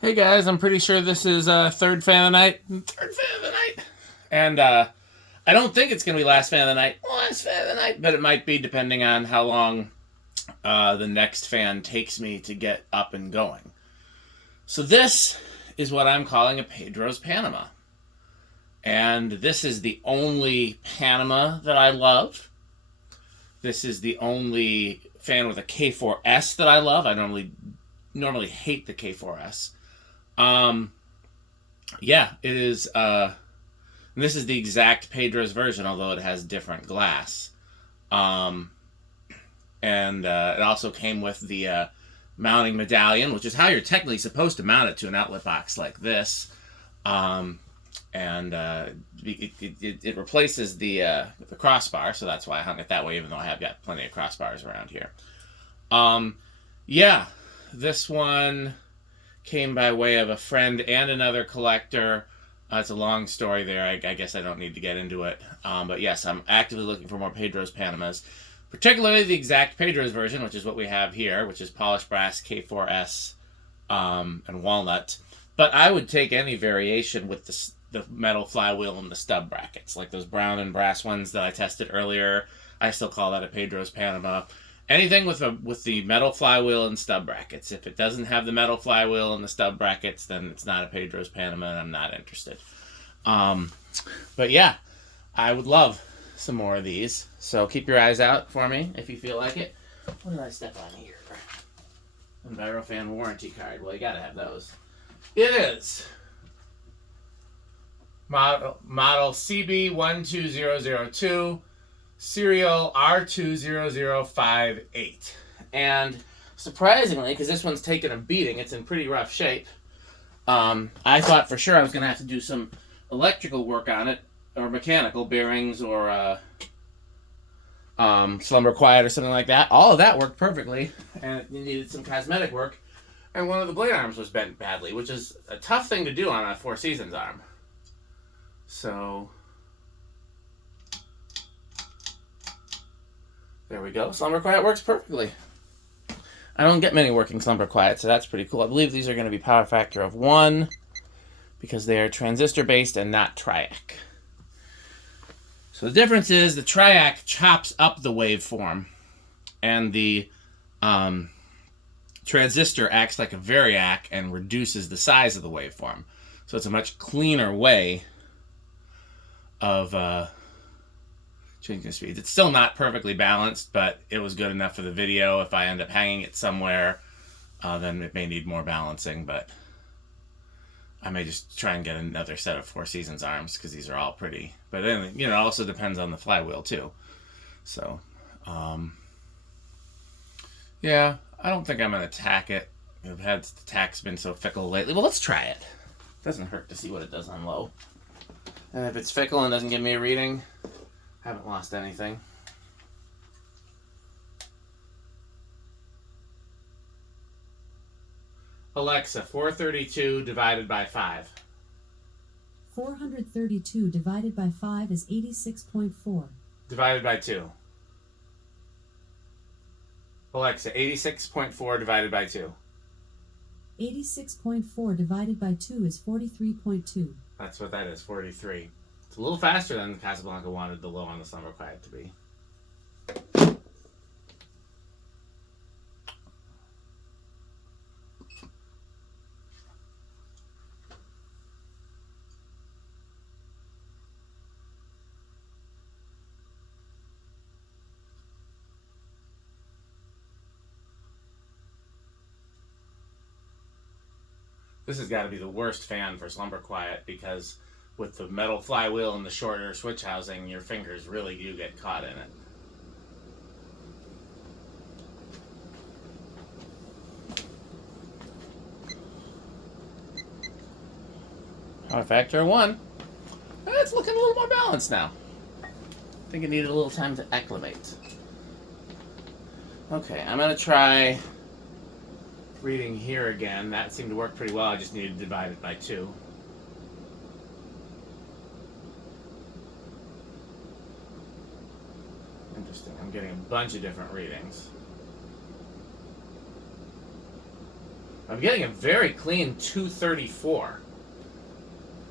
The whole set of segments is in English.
Hey guys, I'm pretty sure this is third fan of the night. Third fan of the night. And I don't think it's going to be last fan of the night. Last fan of the night, but it might be depending on how long the next fan takes me to get up and going. So this is what I'm calling a Pedro's Panama. And this is the only Panama that I love. This is the only fan with a K4S that I love. I normally hate the K4S. Yeah, it is. This is the exact Pedro's version, although it has different glass. And it also came with the mounting medallion, which is how you're technically supposed to mount it to an outlet box like this. It replaces the crossbar, so that's why I hung it that way, even though I have got plenty of crossbars around here. Yeah, this one came by way of a friend and another collector. It's a long story there. I guess I don't need to get into it. But yes, I'm actively looking for more Pedro's Panamas, particularly the exact Pedro's version, which is what we have here, which is polished brass, K4S, and walnut. But I would take any variation with the metal flywheel and the stub brackets, like those brown and brass ones that I tested earlier. I still call that a Pedro's Panama. Anything with the metal flywheel and stub brackets. If it doesn't have the metal flywheel and the stub brackets, then it's not a Pedro's Panama, and I'm not interested. But yeah, I would love some more of these. So keep your eyes out for me if you feel like it. What did I step on here? Envirofan warranty card. Well, you gotta have those. It is model CB-12002. Serial R20058. And surprisingly, because this one's taken a beating, it's in pretty rough shape. I thought for sure I was going to have to do some electrical work on it, or mechanical bearings, or slumber quiet or something like that. All of that worked perfectly, and it needed some cosmetic work. And one of the blade arms was bent badly, which is a tough thing to do on a Four Seasons arm. So there we go. Slumber Quiet works perfectly. I don't get many working Slumber Quiet, so that's pretty cool. I believe these are going to be power factor of 1 because they are transistor based and not triac. So the difference is the triac chops up the waveform, and the transistor acts like a variac and reduces the size of the waveform. So it's a much cleaner way of changing the speeds. It's still not perfectly balanced, but it was good enough for the video. If I end up hanging it somewhere, then it may need more balancing, but I may just try and get another set of Four Seasons arms because these are all pretty. But then, it also depends on the flywheel too. So, yeah, I don't think I'm going to tack it. I've had the tack's been so fickle lately. Well, let's try it. Doesn't hurt to see what it does on low. And if it's fickle and doesn't give me a reading, haven't lost anything. Alexa, 432 divided by 5. 432 divided by 5 is 86.4. Divided by 2. Alexa, 86.4 divided by 2. 86.4 divided by 2 is 43.2. That's what that is, 43. It's a little faster than Casablanca wanted the low on the Slumber Quiet to be. This has got to be the worst fan for Slumber Quiet because with the metal flywheel and the shorter switch housing, your fingers really do get caught in it. Power factor 1. It's looking a little more balanced now. I think it needed a little time to acclimate. Okay, I'm going to try reading here again. That seemed to work pretty well. I just needed to divide it by 2. Interesting. I'm getting a bunch of different readings. I'm getting a very clean 234.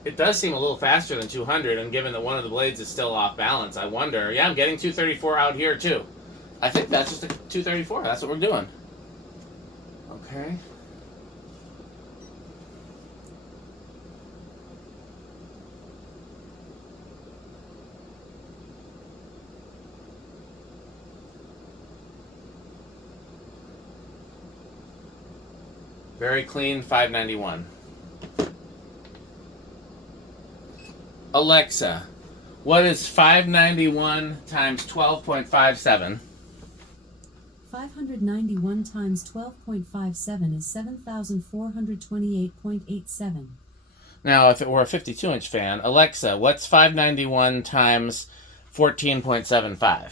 It does seem a little faster than 200, and given that one of the blades is still off balance, I wonder. Yeah, I'm getting 234 out here too. I think that's just a 234. That's what we're doing. Okay. Very clean 591. Alexa, what is 591 times 12.57? 591 times 12.57 is 7,428.87. Now, if it were a 52-inch fan, Alexa, what's 591 times 14.75?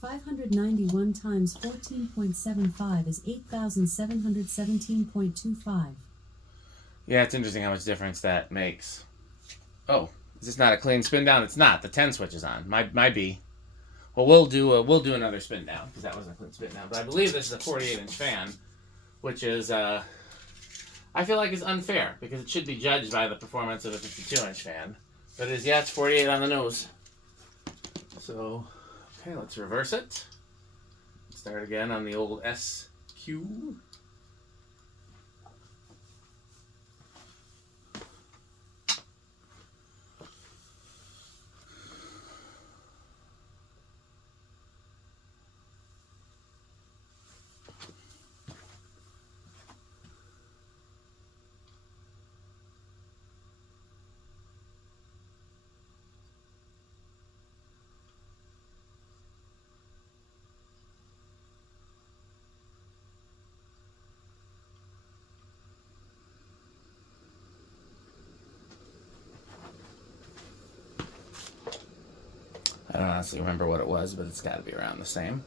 591 times 14.75 is 8,717.25. Yeah, it's interesting how much difference that makes. Oh, is this not a clean spin down? It's not. The 10 switch is on. My B. Well, we'll do another spin down because that wasn't a clean spin down. But I believe this is a 48-inch fan, which is I feel like is unfair because it should be judged by the performance of a 52-inch fan. But it is, yeah, it's 48 on the nose. So, okay, let's reverse it. Start again on the old SQ. I don't honestly remember what it was, but it's got to be around the same.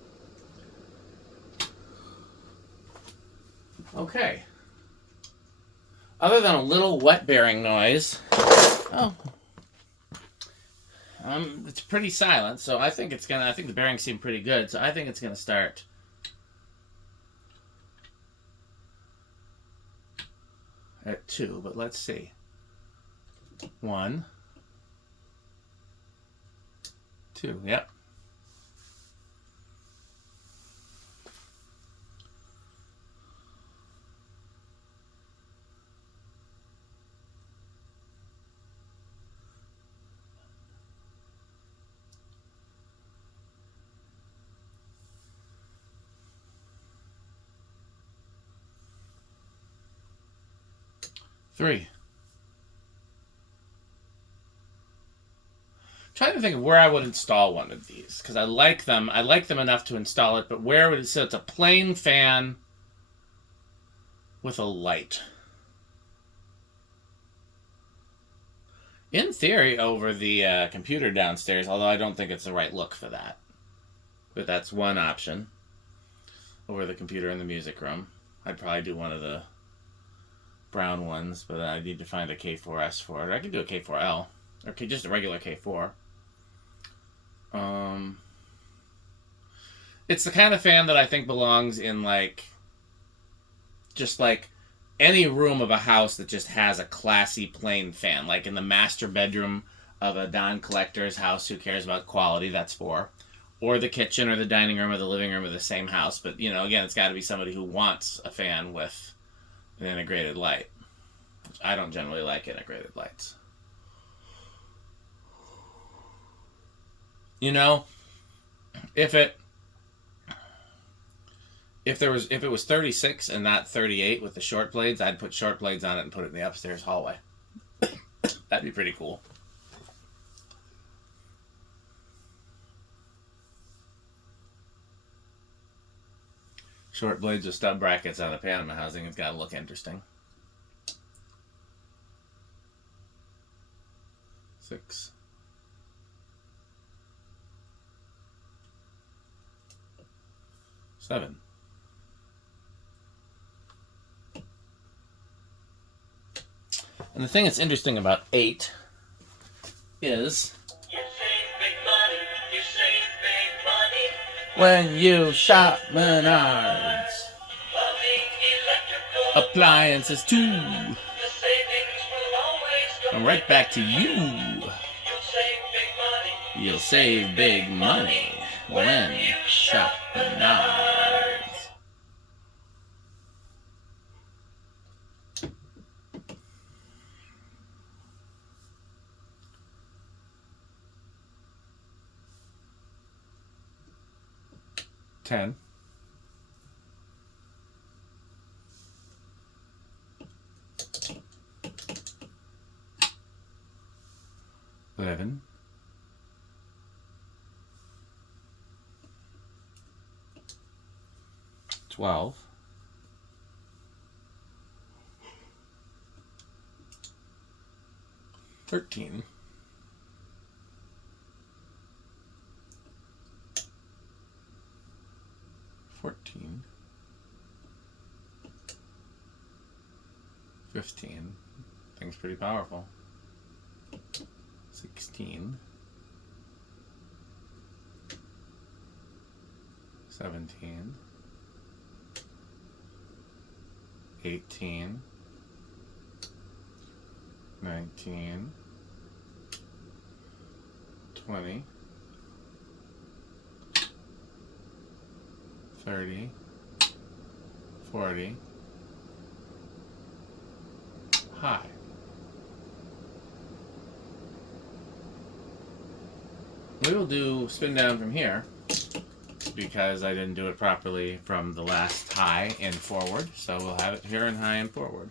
Okay. Other than a little wet bearing noise, it's pretty silent. So I think I think the bearings seem pretty good. So I think it's gonna start. At 2, but let's see. 1, 2, yep. Three. Trying to think of where I would install one of these because I like them. I like them enough to install it, but where would it? So it's a plain fan with a light. In theory, over the computer downstairs, although I don't think it's the right look for that. But that's one option. Over the computer in the music room. I'd probably do one of the brown ones, but I need to find a K4S for it. I could do a K4L. Or just a regular K4. It's the kind of fan that I think belongs in just any room of a house that just has a classy plain fan, like in the master bedroom of a Don collector's house who cares about quality, that's for, or the kitchen or the dining room or the living room of the same house. But, again, it's got to be somebody who wants a fan with an integrated light. I don't generally like integrated lights. If it was 36 and not 38 with the short blades, I'd put short blades on it and put it in the upstairs hallway. That'd be pretty cool. Short blades with stub brackets on the Panama housing. It's got to look interesting. 6. 7. And the thing that's interesting about 8 is you save big money when you shop Menards. appliances too. And right back to you. You'll save big money when you shop Menards. $10. 11. 12. 13. 14. 15. Thing's pretty powerful. 16. 17. 18. 19. 20. 30. 40. High. We will do spin down from here because I didn't do it properly from the last high and forward, so we'll have it here and high and forward.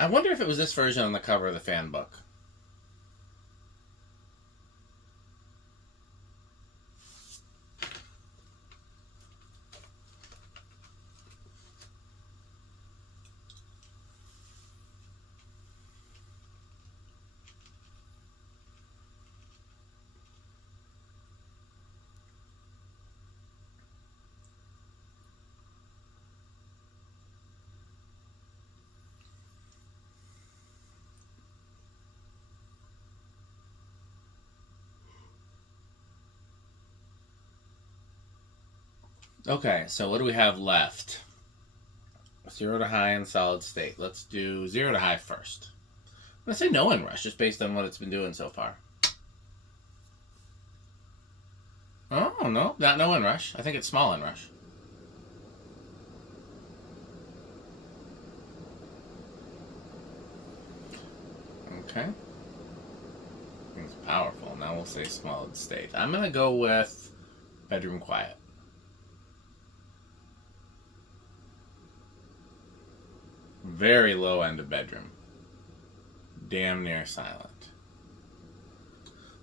I wonder if it was this version on the cover of the fan book. Okay, so what do we have left? 0 to high and solid state. Let's do 0 to high first. I'm going to say no inrush, just based on what it's been doing so far. Oh, no, not no inrush. I think it's small inrush. Okay. It's powerful. Now we'll say solid state. I'm going to go with bedroom quiet. Very low end of bedroom. Damn near silent.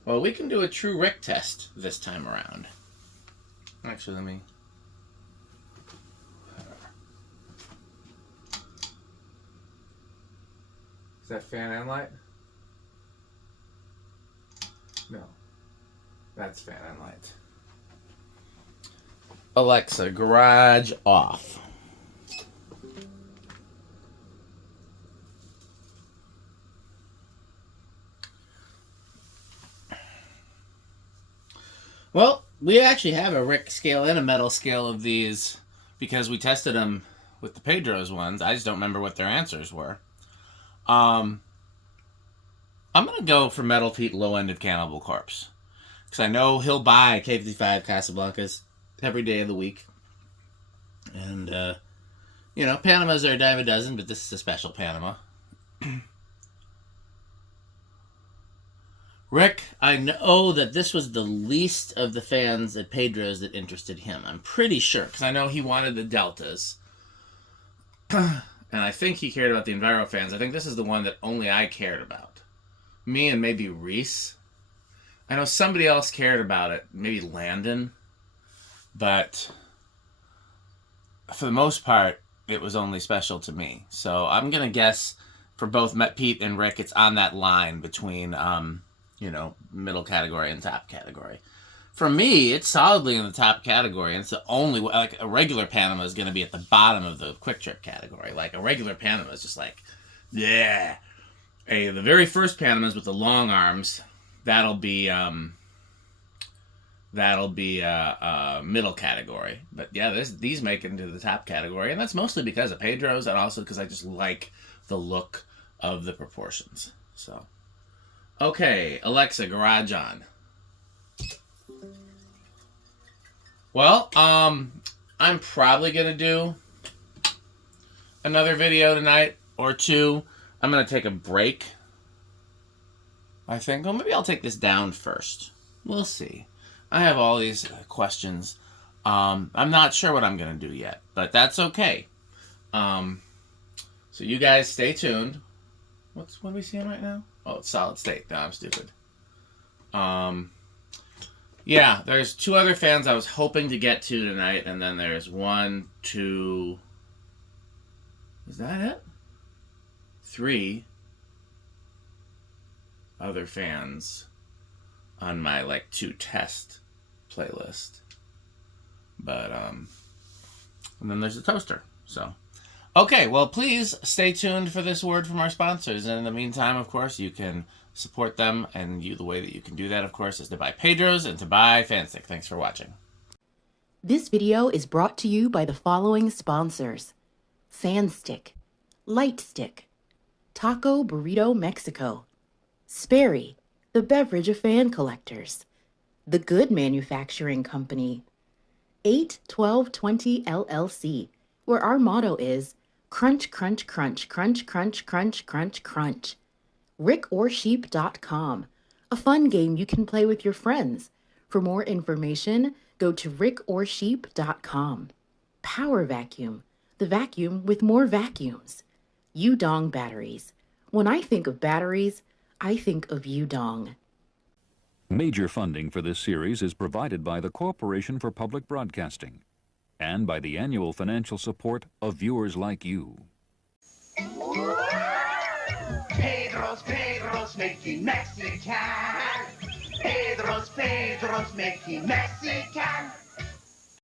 Well, we can do a true Rick test this time around. Actually, let me... Is that fan and light? No. That's fan and light. Alexa, garage off. Well, we actually have a Rick scale and a metal scale of these because we tested them with the Pedro's ones. I just don't remember what their answers were. I'm going to go for Metal Feet low-ended Cannibal Corpse because I know he'll buy K55 Casablancas every day of the week. And, you know, Panamas are a dime a dozen, but this is a special Panama. Rick, I know that this was the least of the fans at Pedro's that interested him. I'm pretty sure, because I know he wanted the Deltas. And I think he cared about the Enviro fans. I think this is the one that only I cared about. Me and maybe Reese. I know somebody else cared about it. Maybe Landon. But for the most part, it was only special to me. So I'm going to guess for both Pete and Rick, it's on that line between, middle category and top category. For me, it's solidly in the top category, and it's the only, like, a regular Panama is going to be at the bottom of the quick trip category. Like, a regular Panama is just like, yeah. The very first Panamas with the long arms, that'll be middle category. But yeah, these make it into the top category, and that's mostly because of Pedro's, and also because I just like the look of the proportions. So, okay, Alexa, garage on. Well, I'm probably gonna do another video tonight or two. I'm gonna take a break, I think. Well, maybe I'll take this down first. We'll see. I have all these questions. I'm not sure what I'm going to do yet, but that's okay. So you guys stay tuned. What are we seeing right now? Oh, it's solid state. No, I'm stupid. Yeah, there's two other fans I was hoping to get to tonight, and then there's 1, 2... Is that it? 3 other fans on my, like, to test playlist. But, and then there's the toaster, so. Okay, well, please stay tuned for this word from our sponsors. And in the meantime, of course, you can support them, and the way that you can do that, of course, is to buy Pedro's and to buy Fanstick. Thanks for watching. This video is brought to you by the following sponsors: Fanstick, Lightstick, Taco Burrito Mexico, Sperry, the beverage of fan collectors, The Good Manufacturing Company, 81220 LLC, where our motto is crunch, crunch, crunch, crunch, crunch, crunch, crunch, crunch. rickorsheep.com, a fun game you can play with your friends. For more information, go to rickorsheep.com. Power Vacuum, the vacuum with more vacuums. Udong Batteries. When I think of batteries, I think of Udong. Major funding for this series is provided by the Corporation for Public Broadcasting and by the annual financial support of viewers like you. Pedro's making Mexican. Pedro's making Mexican.